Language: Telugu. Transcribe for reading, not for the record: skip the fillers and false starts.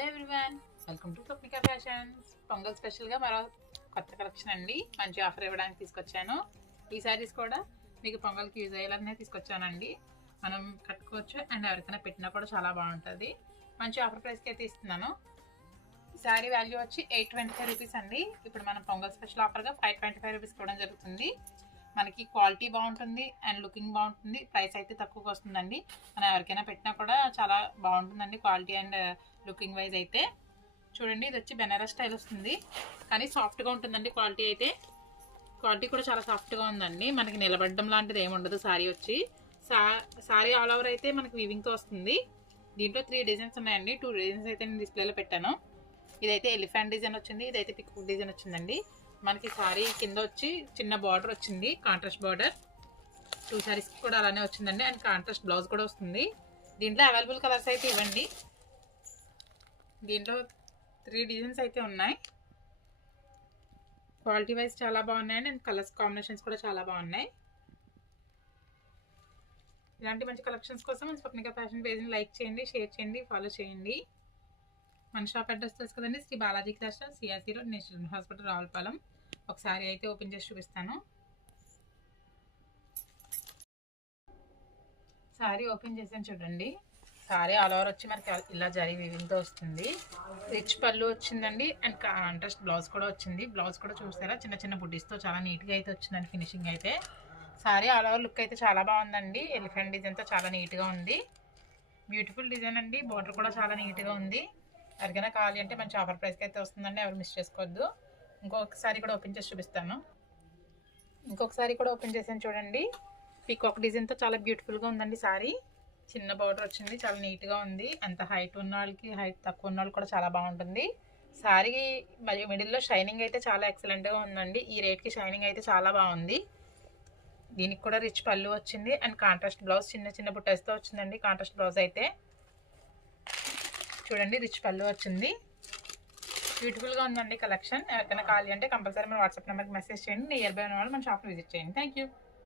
Hello everyone, welcome to Swapnika fashions. Pongal స్పెషల్గా మరో కొత్త కలెక్షన్ అండి. మంచి ఆఫర్ ఇవ్వడానికి తీసుకొచ్చాను. ఈ శారీస్ కూడా మీకు పొంగల్కి యూజ్ అయ్యేలాగానే తీసుకొచ్చానండి. మనం కట్టుకోవచ్చు అండ్ ఎవరికైనా పెట్టినా కూడా చాలా బాగుంటుంది. మంచి ఆఫర్ ప్రైస్కి అయితే ఇస్తున్నాను. ఈ శారీ వాల్యూ వచ్చి 825 రూపీస్ అండి. ఇప్పుడు మనం పొంగల్ స్పెషల్ ఆఫర్గా 525 రూపీస్ ఇవ్వడం జరుగుతుంది. మనకి క్వాలిటీ బాగుంటుంది అండ్ లుకింగ్ బాగుంటుంది. ప్రైస్ అయితే తక్కువగా వస్తుందండి. మనం ఎవరికైనా పెట్టినా కూడా చాలా బాగుంటుందండి క్వాలిటీ అండ్ లుకింగ్ వైజ్ అయితే. చూడండి, ఇది వచ్చి బెనారస్ స్టైల్ వస్తుంది, కానీ సాఫ్ట్గా ఉంటుందండి. క్వాలిటీ కూడా చాలా సాఫ్ట్గా ఉందండి. మనకి నిలబడడం లాంటిది ఏమి ఉండదు. శారీ వచ్చి శారీ ఆల్ ఓవర్ అయితే మనకి వీవింగ్తో వస్తుంది. దీంట్లో 3 డిజైన్స్ ఉన్నాయండి. 2 డిజైన్స్ అయితే నేను డిస్ప్లేలో పెట్టాను. ఇదైతే ఎలిఫెంట్ డిజైన్ వచ్చింది, ఇదైతే పిక్ డిజైన్ వచ్చిందండి. మనకి శారీ కింద వచ్చి చిన్న బార్డర్ వచ్చింది, కాంట్రాస్ట్ బార్డర్. 2 శారీస్కి కూడా అలానే వచ్చిందండి. అండ్ కాంట్రాస్ట్ బ్లౌజ్ కూడా వస్తుంది. దీంట్లో అవైలబుల్ కలర్స్ అయితే ఇవ్వండి. దీంట్లో 3 డిజైన్స్ అయితే ఉన్నాయి. క్వాలిటీ వైజ్ చాలా బాగున్నాయండి అండ్ కలర్స్ కాంబినేషన్స్ కూడా చాలా బాగున్నాయి. ఇలాంటి మంచి కలెక్షన్స్ కోసం మన స్వప్నిక ఫ్యాషన్ పేజ్ని లైక్ చేయండి, షేర్ చేయండి, ఫాలో చేయండి. మన షాప్ అడ్రస్ తెలుసు కదండి, Sri Balaji cluster, CRC road, national hospital, Ravulapalem. ఒకసారి అయితే ఓపెన్ చేసి చూపిస్తాను. శారీ ఓపెన్ చేసాను చూడండి. శారీ ఆల్ ఓవర్ వచ్చి మనకి ఇలా జరీ వీవింగ్తో వస్తుంది. రిచ్ పళ్ళు వచ్చిందండి అండ్ కాంట్రాస్ట్ బ్లౌజ్ కూడా వచ్చింది. బ్లౌజ్ కూడా చూస్తారా, చిన్న చిన్న బుడ్డీస్తో చాలా నీట్గా అయితే వచ్చిందండి ఫినిషింగ్ అయితే. శారీ ఆల్ ఓవర్ లుక్ అయితే చాలా బాగుందండి. ఎలిఫెంట్ డిజైన్తో చాలా నీట్గా ఉంది. బ్యూటిఫుల్ డిజైన్ అండి. బార్డర్ కూడా చాలా నీట్గా ఉంది. ఎవరికైనా కావాలి అంటే మంచి ఆఫర్ ప్రైస్కి అయితే వస్తుందండి. ఎవరు మిస్ చేసుకోవద్దు. ఇంకొకసారి కూడా ఓపెన్ చేసి చూపిస్తాను. ఇంకొకసారి కూడా ఓపెన్ చేసాను చూడండి. పీకాక్ డిజైన్తో చాలా బ్యూటిఫుల్గా ఉందండి శారీ. చిన్న బార్డర్ వచ్చింది, చాలా నీట్గా ఉంది. అంత హైట్ ఉన్న వాళ్ళకి, హైట్ తక్కువ ఉన్న వాళ్ళు కూడా చాలా బాగుంటుంది. శారీ మరియు మిడిల్లో షైనింగ్ అయితే చాలా ఎక్సలెంట్గా ఉందండి. ఈ రేట్కి షైనింగ్ అయితే చాలా బాగుంది. దీనికి కూడా రిచ్ పళ్ళు వచ్చింది అండ్ కాంట్రాస్ట్ బ్లౌజ్ చిన్న చిన్న బుట్టెస్తో వచ్చిందండి. కాంట్రాస్ట్ బ్లౌజ్ అయితే చూడండి, రిచ్ పళ్ళు వచ్చింది. బ్యూటిఫుల్గా ఉందండి కలెక్షన్. ఎవరికైనా కావాలి అంటే కంపల్సరీ మన వాట్సాప్ నెంబర్కి మెసేజ్ చేయండి. నియర్ బై ఉన్న వాళ్ళు మన షాప్ని విజిట్ చేయండి. Thank you.